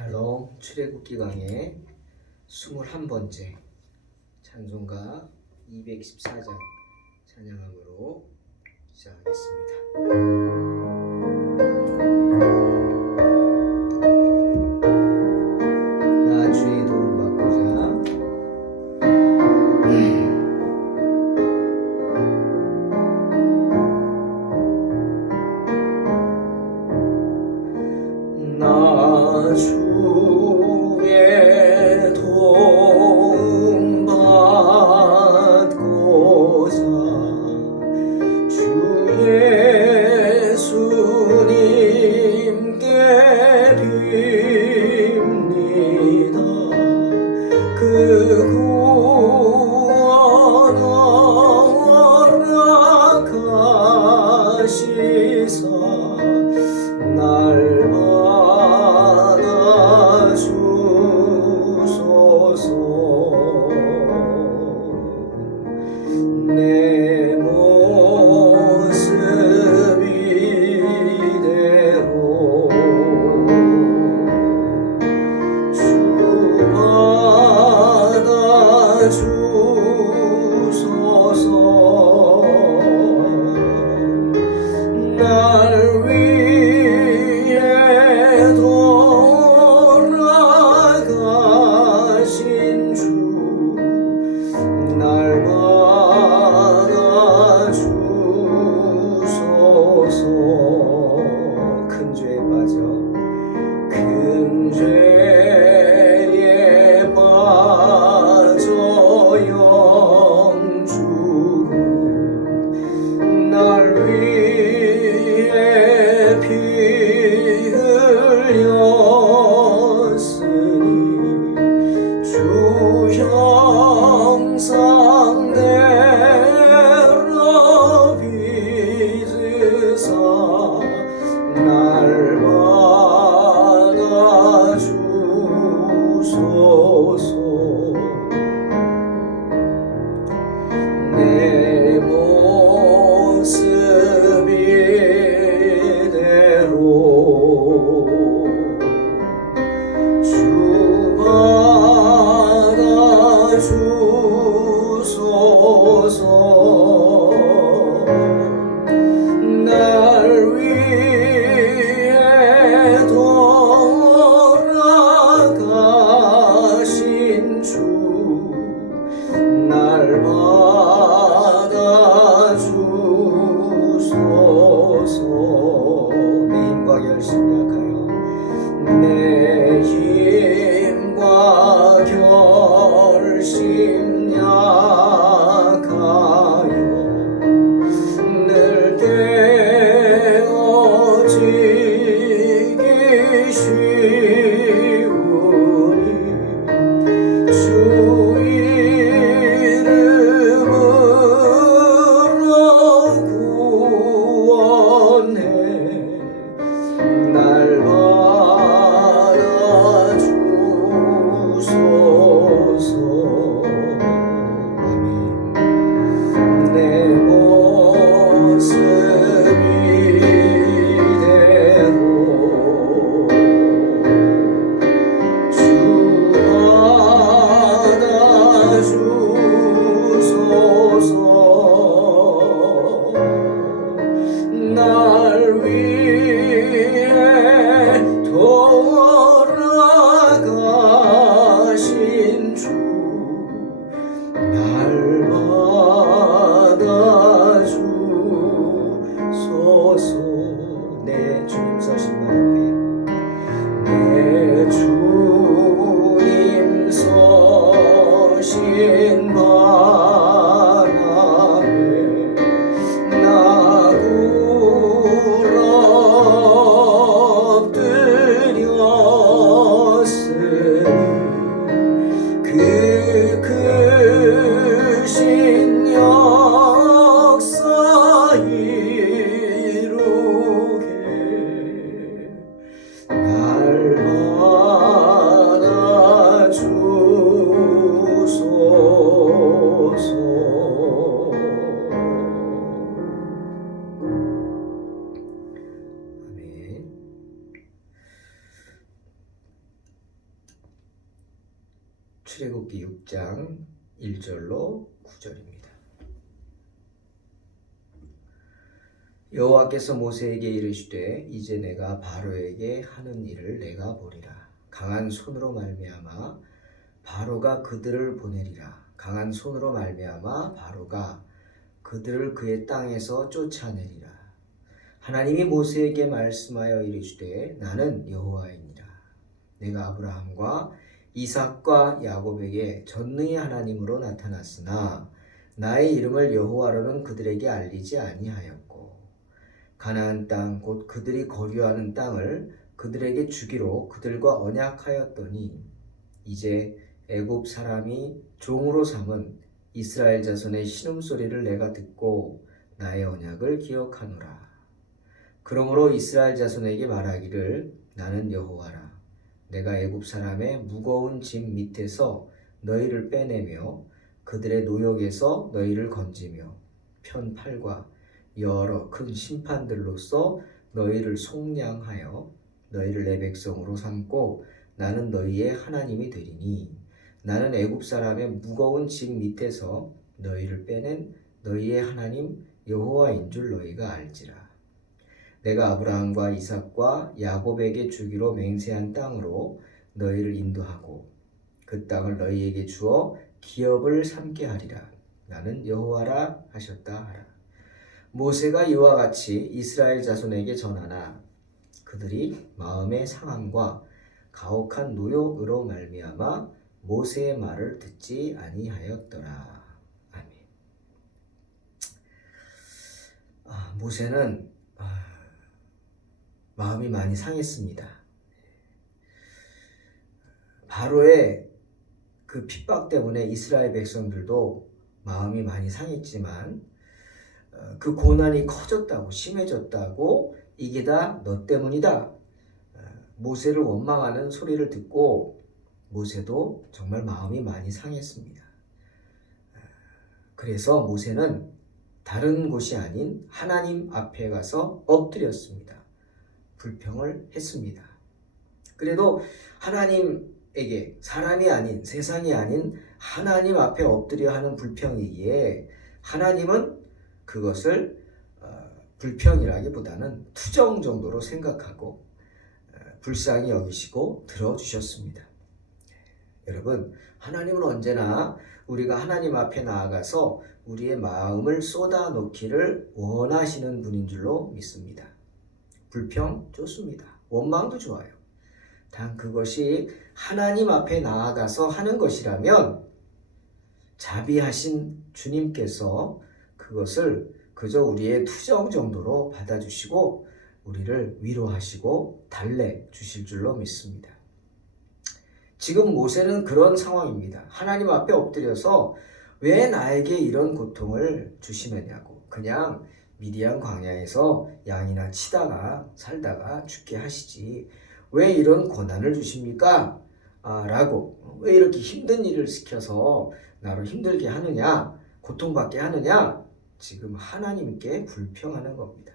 샬롬 출애굽기 강의 21번째 찬송가 214장 찬양함으로 시작하겠습니다. 나 주의 도움 받고자 나 주의 도움 받고자 주 예수님께 빕니다. 그 구원 허락하시사 날 내 모습 이대로 주 받아주소서. 날 위해 돌아가신 주 날 받아주소서. 큰 죄에 빠져 큰 죄에 빠져 영주군 날 위해 피 흘렸으니 주 형상대로 빚으사 날 받아주소서. 내 모습 이대로 주 받아주소서. 날 위해 돌아가신 주 날 받아주소서. 내 힘과 결심 약하여 내 힘과 결심 약하여 늘 깨어지기 쉬우니 주 이름으로 구원해 날 받아주소서. 아멘. 내 모습 이대로 주 받아주소서. 날 위해 돌아가신 주 날 받아주소서. 내 주님 서신 날 앞에 내 주님 서신 발 앞에 나 굴 엎드렸으니 그 크신 역사 이루사 출애굽기 6장 1절로 9절입니다. 여호와께서 모세에게 이르시되 이제 내가 바로에게 하는 일을 내가 보리라. 강한 손으로 말미암아 바로가 그들을 보내리라. 강한 손으로 말미암아 바로가 그들을 그의 땅에서 쫓아내리라. 하나님이 모세에게 말씀하여 이르시되 나는 여호와이니라. 내가 아브라함과 이삭과 야곱에게 전능의 하나님으로 나타났으나 나의 이름을 여호와로는 그들에게 알리지 아니하였고 가나안 땅 곧 그들이 거류하는 땅을 그들에게 주기로 그들과 언약하였더니 이제 애굽 사람이 종으로 삼은 이스라엘 자손의 신음소리를 내가 듣고 나의 언약을 기억하노라. 그러므로 이스라엘 자손에게 말하기를 나는 여호와라. 내가 애굽 사람의 무거운 짐 밑에서 너희를 빼내며 그들의 노역에서 너희를 건지며 편팔과 여러 큰 심판들로서 너희를 속량하여 너희를 내 백성으로 삼고 나는 너희의 하나님이 되리니 나는 애굽 사람의 무거운 짐 밑에서 너희를 빼낸 너희의 하나님 여호와인 줄 너희가 알지라. 내가 아브라함과 이삭과 야곱에게 주기로 맹세한 땅으로 너희를 인도하고 그 땅을 너희에게 주어 기업을 삼게 하리라. 나는 여호와라 하셨다 하라. 모세가 이와 같이 이스라엘 자손에게 전하나 그들이 마음의 상함과 가혹한 노역으로 말미암아 모세의 말을 듣지 아니하였더라. 아멘. 모세는 마음이 많이 상했습니다. 바로의 그 핍박 때문에 이스라엘 백성들도 마음이 많이 상했지만 그 고난이 커졌다고 심해졌다고 이게 다 너 때문이다. 모세를 원망하는 소리를 듣고 모세도 정말 마음이 많이 상했습니다. 그래서 모세는 다른 곳이 아닌 하나님 앞에 가서 엎드렸습니다. 불평을 했습니다. 그래도 하나님에게 사람이 아닌 세상이 아닌 하나님 앞에 엎드려 하는 불평이기에 하나님은 그것을 불평이라기보다는 투정 정도로 생각하고 불쌍히 여기시고 들어주셨습니다. 여러분, 하나님은 언제나 우리가 하나님 앞에 나아가서 우리의 마음을 쏟아놓기를 원하시는 분인 줄로 믿습니다. 불평 좋습니다. 원망도 좋아요. 단 그것이 하나님 앞에 나아가서 하는 것이라면 자비하신 주님께서 그것을 그저 우리의 투정 정도로 받아주시고 우리를 위로하시고 달래주실 줄로 믿습니다. 지금 모세는 그런 상황입니다. 하나님 앞에 엎드려서 왜 나에게 이런 고통을 주시느냐고, 그냥 미디안 광야에서 양이나 치다가 살다가 죽게 하시지 왜 이런 고난을 주십니까? 라고, 왜 이렇게 힘든 일을 시켜서 나를 힘들게 하느냐, 고통받게 하느냐, 지금 하나님께 불평하는 겁니다.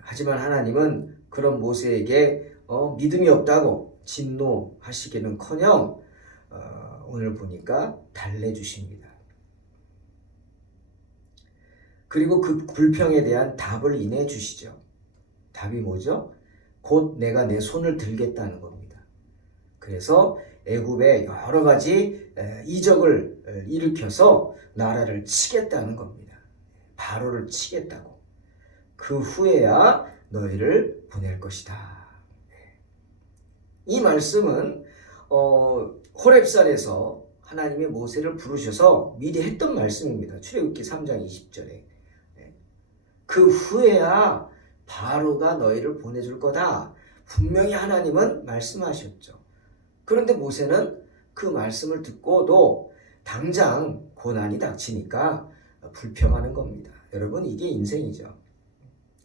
하지만 하나님은 그런 모세에게 믿음이 없다고 진노하시기는커녕 오늘 보니까 달래주십니다. 그리고 그 불평에 대한 답을 인해 주시죠. 답이 뭐죠? 곧 내가 내 손을 들겠다는 겁니다. 그래서 애굽에 여러 가지 이적을 일으켜서 나라를 치겠다는 겁니다. 바로를 치겠다고. 그 후에야 너희를 보낼 것이다. 이 말씀은 호렙산에서 하나님이 모세를 부르셔서 미리 했던 말씀입니다. 출애굽기 3장 20절에. 그 후에야 바로가 너희를 보내줄 거다. 분명히 하나님은 말씀하셨죠. 그런데 모세는 그 말씀을 듣고도 당장 고난이 닥치니까 불평하는 겁니다. 여러분, 이게 인생이죠.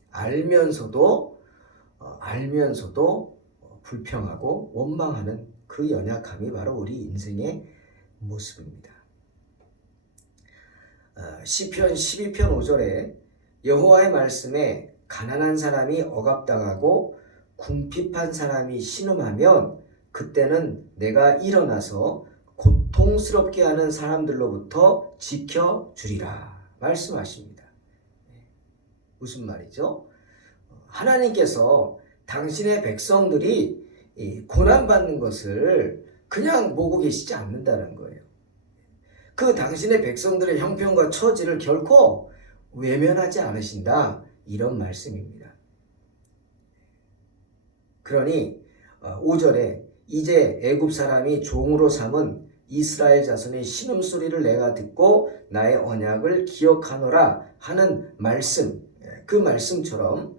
알면서도 불평하고 원망하는 그 연약함이 바로 우리 인생의 모습입니다. 시편 12편 5절에 여호와의 말씀에 가난한 사람이 억압당하고 궁핍한 사람이 신음하면 그때는 내가 일어나서 고통스럽게 하는 사람들로부터 지켜주리라 말씀하십니다. 무슨 말이죠? 하나님께서 당신의 백성들이 고난받는 것을 그냥 보고 계시지 않는다는 거예요. 그 당신의 백성들의 형편과 처지를 결코 외면하지 않으신다, 이런 말씀입니다. 그러니 5절에 이제 애굽 사람이 종으로 삼은 이스라엘 자손의 신음소리를 내가 듣고 나의 언약을 기억하노라 하는 말씀, 그 말씀처럼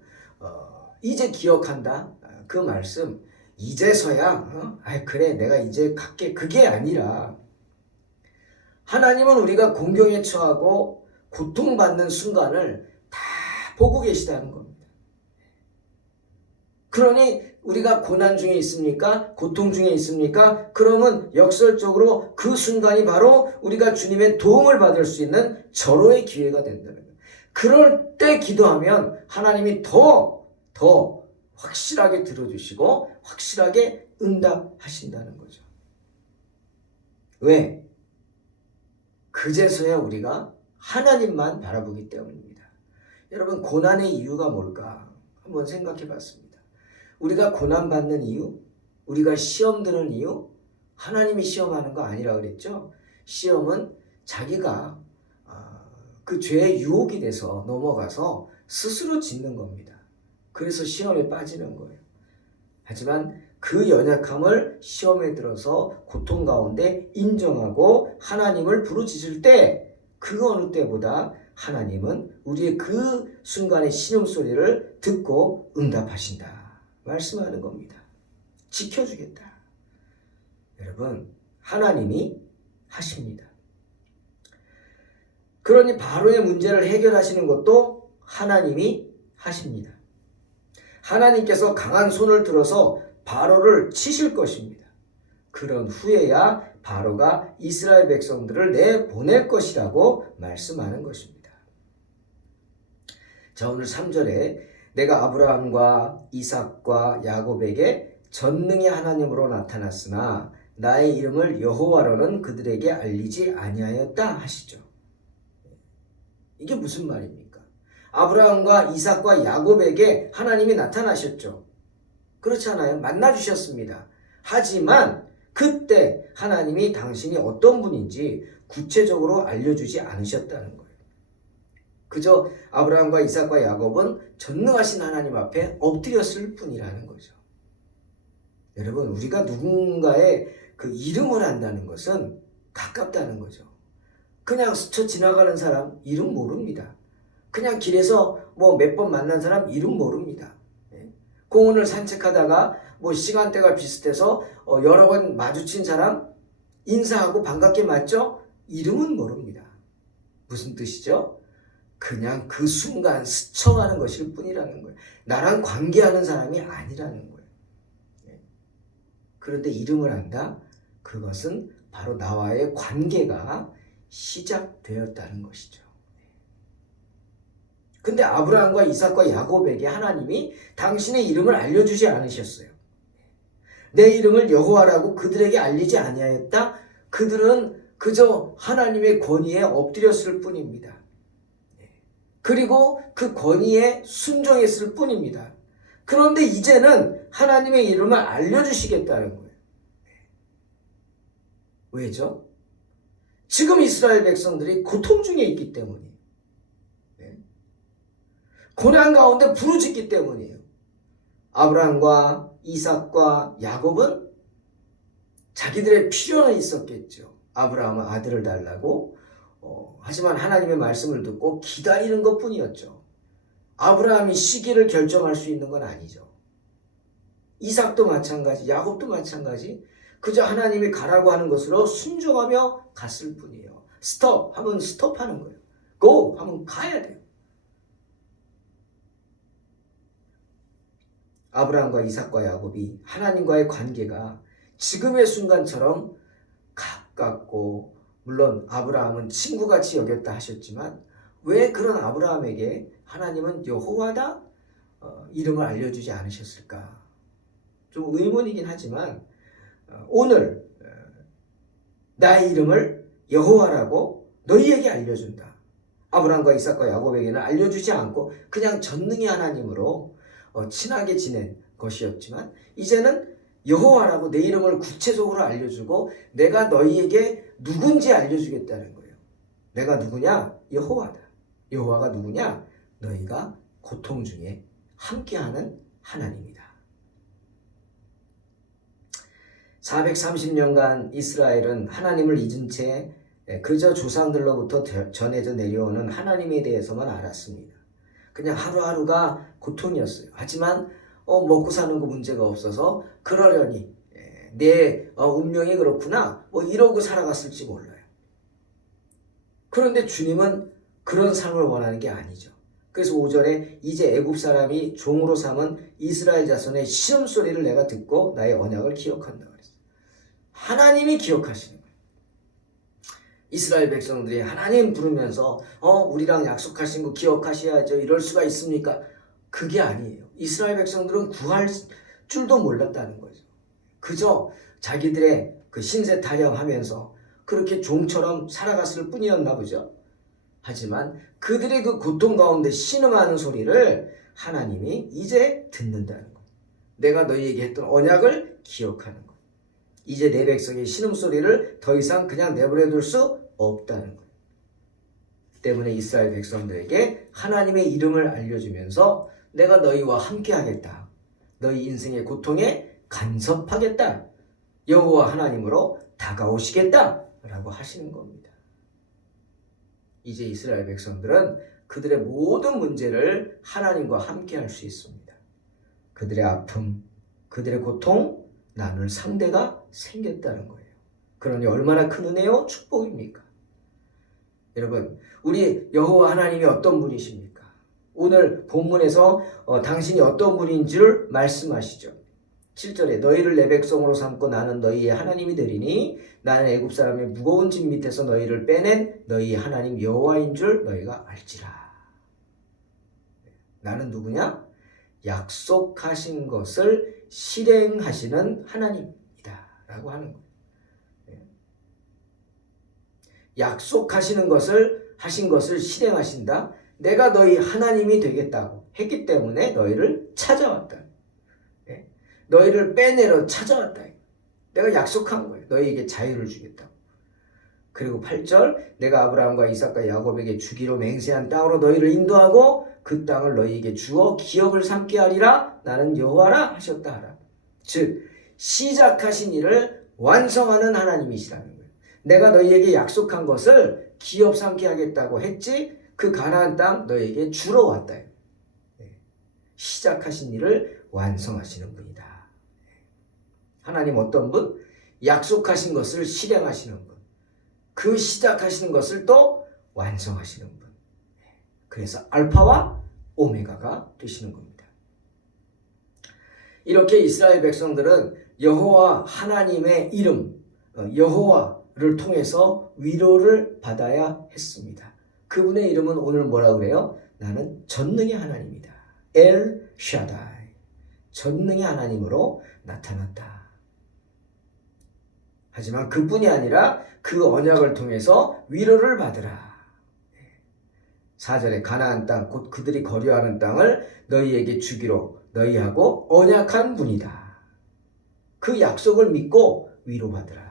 이제 기억한다, 그 말씀, 이제서야 그래 내가 이제 갈게, 그게 아니라 하나님은 우리가 공경에 처하고 고통받는 순간을 다 보고 계시다는 겁니다. 그러니 우리가 고난 중에 있습니까? 고통 중에 있습니까? 그러면 역설적으로 그 순간이 바로 우리가 주님의 도움을 받을 수 있는 절호의 기회가 된다는 거예요. 그럴 때 기도하면 하나님이 더 확실하게 들어주시고 확실하게 응답하신다는 거죠. 왜? 그제서야 우리가 하나님만 바라보기 때문입니다. 여러분, 고난의 이유가 뭘까? 한번 생각해 봤습니다. 우리가 고난받는 이유, 우리가 시험 드는 이유, 하나님이 시험하는 거 아니라 그랬죠? 시험은 자기가 그 죄의 유혹이 돼서 넘어가서 스스로 짓는 겁니다. 그래서 시험에 빠지는 거예요. 하지만 그 연약함을 시험에 들어서 고통 가운데 인정하고 하나님을 부르짖을 때, 그 어느 때보다 하나님은 우리의 그 순간의 신음소리를 듣고 응답하신다 말씀하는 겁니다. 지켜주겠다. 여러분, 하나님이 하십니다. 그러니 바로의 문제를 해결하시는 것도 하나님이 하십니다. 하나님께서 강한 손을 들어서 바로를 치실 것입니다. 그런 후에야 바로가 이스라엘 백성들을 내보낼 것이라고 말씀하는 것입니다. 자, 오늘 3절에 내가 아브라함과 이삭과 야곱에게 전능의 하나님으로 나타났으나 나의 이름을 여호와로는 그들에게 알리지 아니하였다 하시죠. 이게 무슨 말입니까? 아브라함과 이삭과 야곱에게 하나님이 나타나셨죠. 그렇지 않아요? 만나주셨습니다. 하지만 그때 하나님이 당신이 어떤 분인지 구체적으로 알려주지 않으셨다는 거예요. 그저 아브라함과 이삭과 야곱은 전능하신 하나님 앞에 엎드렸을 뿐이라는 거죠. 여러분, 우리가 누군가의 그 이름을 안다는 것은 가깝다는 거죠. 그냥 스쳐 지나가는 사람 이름 모릅니다. 그냥 길에서 몇 번 만난 사람 이름 모릅니다. 공원을 산책하다가 시간대가 비슷해서 여러 번 마주친 사람 인사하고 반갑게 맞죠? 이름은 모릅니다. 무슨 뜻이죠? 그냥 그 순간 스쳐가는 것일 뿐이라는 거예요. 나랑 관계하는 사람이 아니라는 거예요. 그런데 이름을 안다? 그것은 바로 나와의 관계가 시작되었다는 것이죠. 근데 아브라함과 이삭과 야곱에게 하나님이 당신의 이름을 알려주지 않으셨어요. 내 이름을 여호와라고 그들에게 알리지 아니하였다? 그들은 그저 하나님의 권위에 엎드렸을 뿐입니다. 그리고 그 권위에 순종했을 뿐입니다. 그런데 이제는 하나님의 이름을 알려주시겠다는 거예요. 왜죠? 지금 이스라엘 백성들이 고통 중에 있기 때문이에요. 고난 가운데 부르짖기 때문이에요. 아브라함과 이삭과 야곱은 자기들의 필요는 있었겠죠. 아브라함은 아들을 달라고 하지만 하나님의 말씀을 듣고 기다리는 것뿐이었죠. 아브라함이 시기를 결정할 수 있는 건 아니죠. 이삭도 마찬가지, 야곱도 마찬가지, 그저 하나님이 가라고 하는 것으로 순종하며 갔을 뿐이에요. 스톱 하면 스톱하는 거예요. 고 하면 가야 돼요. 아브라함과 이삭과 야곱이 하나님과의 관계가 지금의 순간처럼 가깝고, 물론 아브라함은 친구같이 여겼다 하셨지만 왜 그런 아브라함에게 하나님은 여호와다 이름을 알려주지 않으셨을까? 좀 의문이긴 하지만 오늘 나의 이름을 여호와라고 너희에게 알려준다. 아브라함과 이삭과 야곱에게는 알려주지 않고 그냥 전능의 하나님으로 친하게 지낸 것이었지만 이제는 여호와라고 내 이름을 구체적으로 알려주고 내가 너희에게 누군지 알려주겠다는 거예요. 내가 누구냐? 여호와다. 여호와가 누구냐? 너희가 고통 중에 함께하는 하나님이다. 430년간 이스라엘은 하나님을 잊은 채 그저 조상들로부터 전해져 내려오는 하나님에 대해서만 알았습니다. 그냥 하루하루가 고통이었어요. 하지만 먹고 사는 거 문제가 없어서 그러려니 내 운명이 그렇구나 이러고 살아갔을지 몰라요. 그런데 주님은 그런 삶을 원하는 게 아니죠. 그래서 5절에 이제 애굽 사람이 종으로 삼은 이스라엘 자손의 신음소리를 내가 듣고 나의 언약을 기억한다 그랬어요. 하나님이 기억하시는 거예요. 이스라엘 백성들이 하나님 부르면서 우리랑 약속하신 거 기억하셔야죠. 이럴 수가 있습니까? 그게 아니에요. 이스라엘 백성들은 구할 줄도 몰랐다는 거죠. 그저 자기들의 그 신세 타령하면서 그렇게 종처럼 살아갔을 뿐이었나 보죠. 하지만 그들의 그 고통 가운데 신음하는 소리를 하나님이 이제 듣는다는 거예요. 내가 너희에게 했던 언약을 기억하는 거예요. 이제 내 백성의 신음소리를 더 이상 그냥 내버려 둘 수 없다는 거예요. 때문에 이스라엘 백성들에게 하나님의 이름을 알려주면서 내가 너희와 함께하겠다. 너희 인생의 고통에 간섭하겠다. 여호와 하나님으로 다가오시겠다. 라고 하시는 겁니다. 이제 이스라엘 백성들은 그들의 모든 문제를 하나님과 함께 할 수 있습니다. 그들의 아픔, 그들의 고통, 나눌 상대가 생겼다는 거예요. 그러니 얼마나 큰 은혜요? 축복입니까? 여러분, 우리 여호와 하나님이 어떤 분이십니까? 오늘 본문에서 당신이 어떤 분인 줄 말씀하시죠. 7절에 너희를 내 백성으로 삼고 나는 너희의 하나님이 되리니 나는 애굽 사람의 무거운 짐 밑에서 너희를 빼낸 너희 하나님 여호와인 줄 너희가 알지라. 나는 누구냐? 약속하신 것을 실행하시는 하나님이다 라고 하는 거예요. 약속하시는 것을 하신 것을 실행하신다. 내가 너희 하나님이 되겠다고 했기 때문에 너희를 찾아왔다. 너희를 빼내러 찾아왔다. 내가 약속한 거예요. 너희에게 자유를 주겠다고. 그리고 8절 내가 아브라함과 이삭과 야곱에게 주기로 맹세한 땅으로 너희를 인도하고 그 땅을 너희에게 주어 기업을 삼게 하리라. 나는 여호와라 하셨다 하라. 즉 시작하신 일을 완성하는 하나님이시라는 거예요. 내가 너희에게 약속한 것을 기업 삼게 하겠다고 했지 그 가나안 땅 너희에게 주러 왔다. 시작하신 일을 완성하시는 분이다. 하나님 어떤 분? 약속하신 것을 실행하시는 분. 그 시작하시는 것을 또 완성하시는 분. 그래서 알파와 오메가가 되시는 겁니다. 이렇게 이스라엘 백성들은 여호와 하나님의 이름, 여호와를 통해서 위로를 받아야 했습니다. 그분의 이름은 오늘 뭐라 그래요? 나는 전능의 하나님이다. 엘 샤다이. 전능의 하나님으로 나타났다. 하지만 그뿐이 아니라 그 언약을 통해서 위로를 받으라. 4절에 가나안 땅 곧 그들이 거류하는 땅을 너희에게 주기로 너희하고 언약한 분이다. 그 약속을 믿고 위로받으라.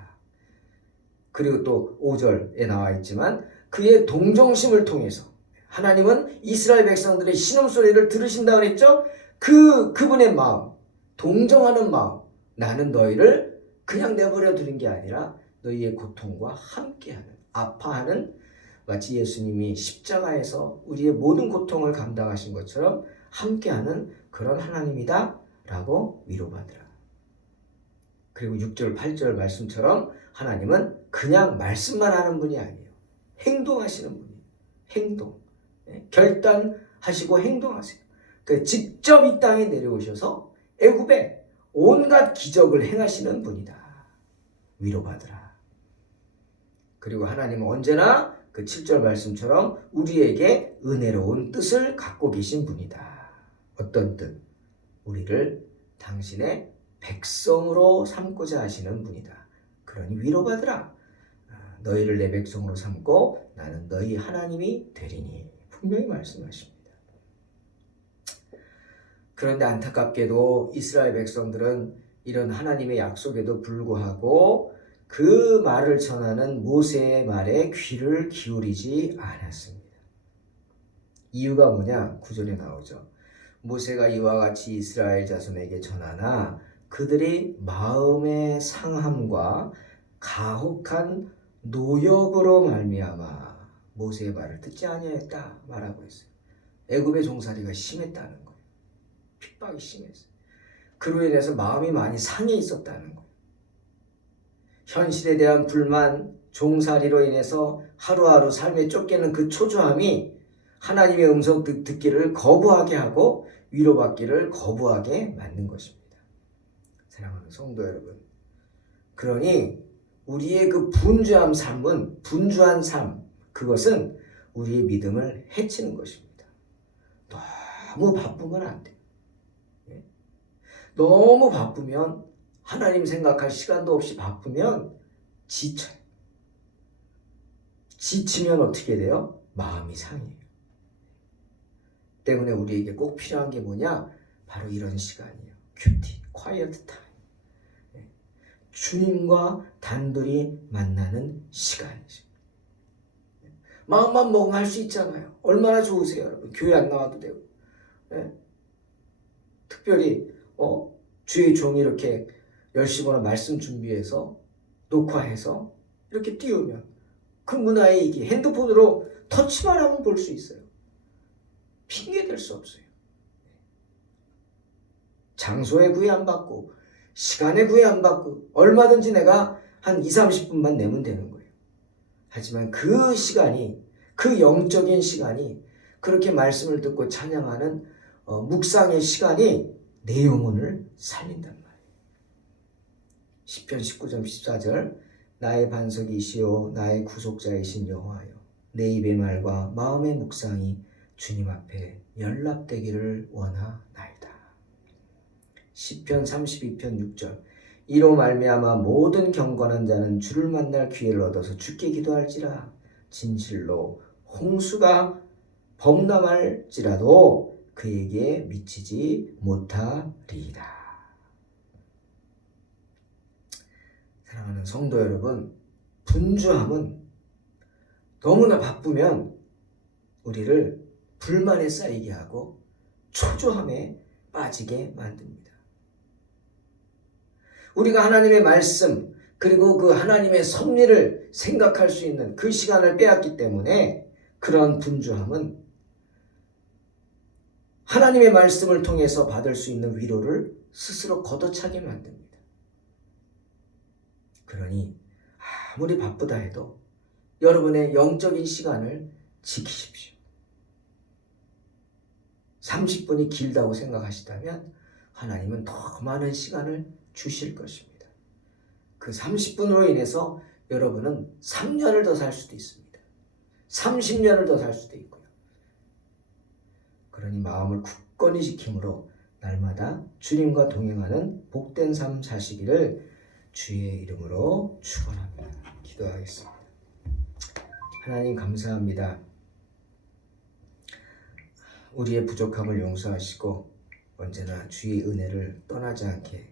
그리고 또 5절에 나와 있지만 그의 동정심을 통해서 하나님은 이스라엘 백성들의 신음소리를 들으신다고 그랬죠? 그분의 마음, 동정하는 마음, 나는 너희를 그냥 내버려 두는 게 아니라 너희의 고통과 함께하는, 아파하는, 마치 예수님이 십자가에서 우리의 모든 고통을 감당하신 것처럼 함께하는 그런 하나님이다 라고 위로받으라. 그리고 6절 8절 말씀처럼 하나님은 그냥 말씀만 하는 분이 아니에요. 행동하시는 분이에요. 행동. 결단하시고 행동하세요. 직접 이 땅에 내려오셔서 애굽에 온갖 기적을 행하시는 분이다. 위로받으라. 그리고 하나님은 언제나 그 7절 말씀처럼 우리에게 은혜로운 뜻을 갖고 계신 분이다. 어떤 뜻? 우리를 당신의 백성으로 삼고자 하시는 분이다. 그러니 위로받으라. 너희를 내 백성으로 삼고 나는 너희 하나님이 되리니. 분명히 말씀하십니다. 그런데 안타깝게도 이스라엘 백성들은 이런 하나님의 약속에도 불구하고 그 말을 전하는 모세의 말에 귀를 기울이지 않았습니다. 이유가 뭐냐? 9절에 나오죠. 모세가 이와 같이 이스라엘 자손에게 전하나 그들이 마음의 상함과 가혹한 노역으로 말미암아 모세의 말을 듣지 아니하였다 말하고 있어요. 애굽의 종살이가 심했다는 거예요. 핍박이 심했어요. 그로 인해서 마음이 많이 상해 있었다는 거예요. 현실에 대한 불만, 종살이로 인해서 하루하루 삶에 쫓기는 그 초조함이 하나님의 음성 듣기를 거부하게 하고 위로받기를 거부하게 만든 것입니다. 사랑하는 성도 여러분, 그러니 우리의 그 분주한 삶, 그것은 우리의 믿음을 해치는 것입니다. 너무 바쁘면 안 돼요. 너무 바쁘면, 하나님 생각할 시간도 없이 바쁘면 지쳐요. 지치면 어떻게 돼요? 마음이 상해요. 때문에 우리에게 꼭 필요한 게 뭐냐? 바로 이런 시간이에요. 큐티, quiet time. 주님과 단둘이 만나는 시간이죠. 마음만 먹으면 할 수 있잖아요. 얼마나 좋으세요, 여러분. 교회 안 나와도 되고. 특별히 주의 종이 이렇게 열심히 말씀 준비해서 녹화해서 이렇게 띄우면 그 문화의 이게 핸드폰으로 터치만 하면 볼 수 있어요. 핑계댈 수 없어요. 장소에 구애 안 받고 시간에 구애 안 받고 얼마든지 내가 한 20-30분만 내면 되는 거예요. 하지만 그 시간이, 그 영적인 시간이, 그렇게 말씀을 듣고 찬양하는 묵상의 시간이 내 영혼을 살린단 말이에요. 시편 19장 14절 나의 반석이시요 나의 구속자이신 여호와여 내 입의 말과 마음의 묵상이 주님 앞에 연락되기를 원하나이다. 시편 32편 6절 이로 말미암아 모든 경건한 자는 주를 만날 기회를 얻어서 주께 기도할지라 진실로 홍수가 범람할지라도 그에게 미치지 못하리이다. 사랑하는 성도 여러분, 분주함은 너무나 바쁘면 우리를 불만에 쌓이게 하고 초조함에 빠지게 만듭니다. 우리가 하나님의 말씀 그리고 그 하나님의 섭리를 생각할 수 있는 그 시간을 빼앗기 때문에 그런 분주함은 하나님의 말씀을 통해서 받을 수 있는 위로를 스스로 걷어차게 만듭니다. 그러니 아무리 바쁘다 해도 여러분의 영적인 시간을 지키십시오. 30분이 길다고 생각하시다면 하나님은 더 많은 시간을 주실 것입니다. 그 30분으로 인해서 여러분은 3년을 더 살 수도 있습니다. 30년을 더 살 수도 있고요. 그러니 마음을 굳건히 지킴으로 날마다 주님과 동행하는 복된 삶 사시기를 주의 이름으로 축원합니다. 기도하겠습니다. 하나님 감사합니다. 우리의 부족함을 용서하시고 언제나 주의 은혜를 떠나지 않게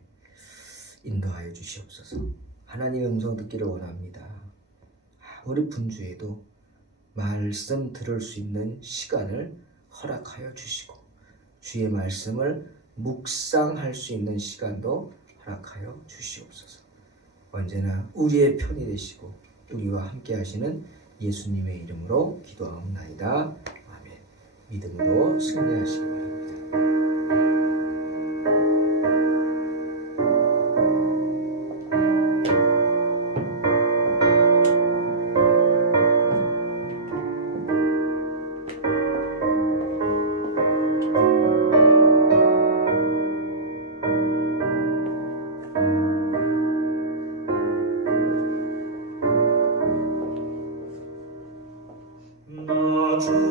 인도하여 주시옵소서. 하나님의 음성 듣기를 원합니다. 아무리 분주해도 말씀 들을 수 있는 시간을 허락하여 주시고 주의 말씀을 묵상할 수 있는 시간도 허락하여 주시옵소서. 언제나 우리의 편이 되시고 우리와 함께 하시는 예수님의 이름으로 기도하옵나이다. 아멘. 믿음으로 승리하시기 바랍니다. 나 주의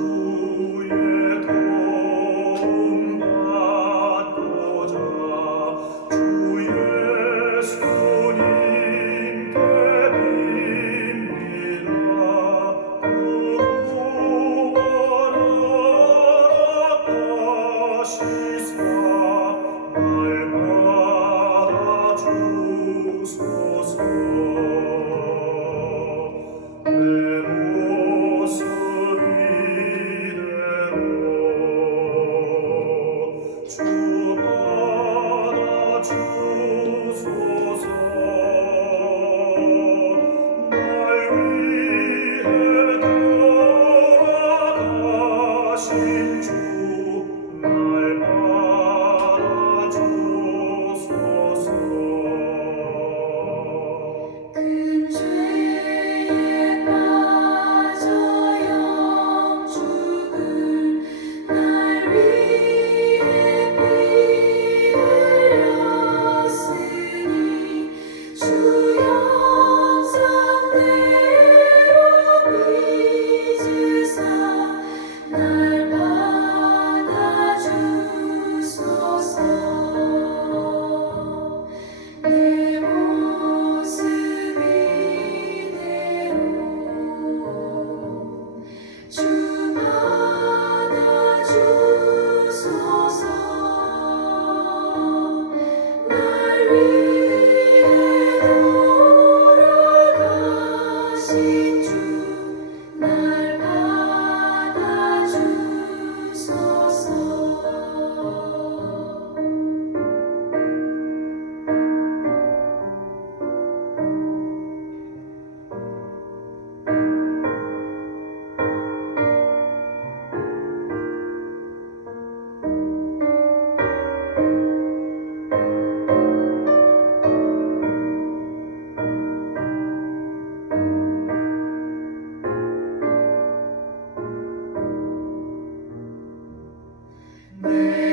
큰 죄에 빠져 영죽을 날 위해 피 흘렸으니 주 형상대로 빚으사 날 받아주소서. 내 모습 이대로 주 받아주소서. 날 위해 돌아가신 주 날 받아주소서. 내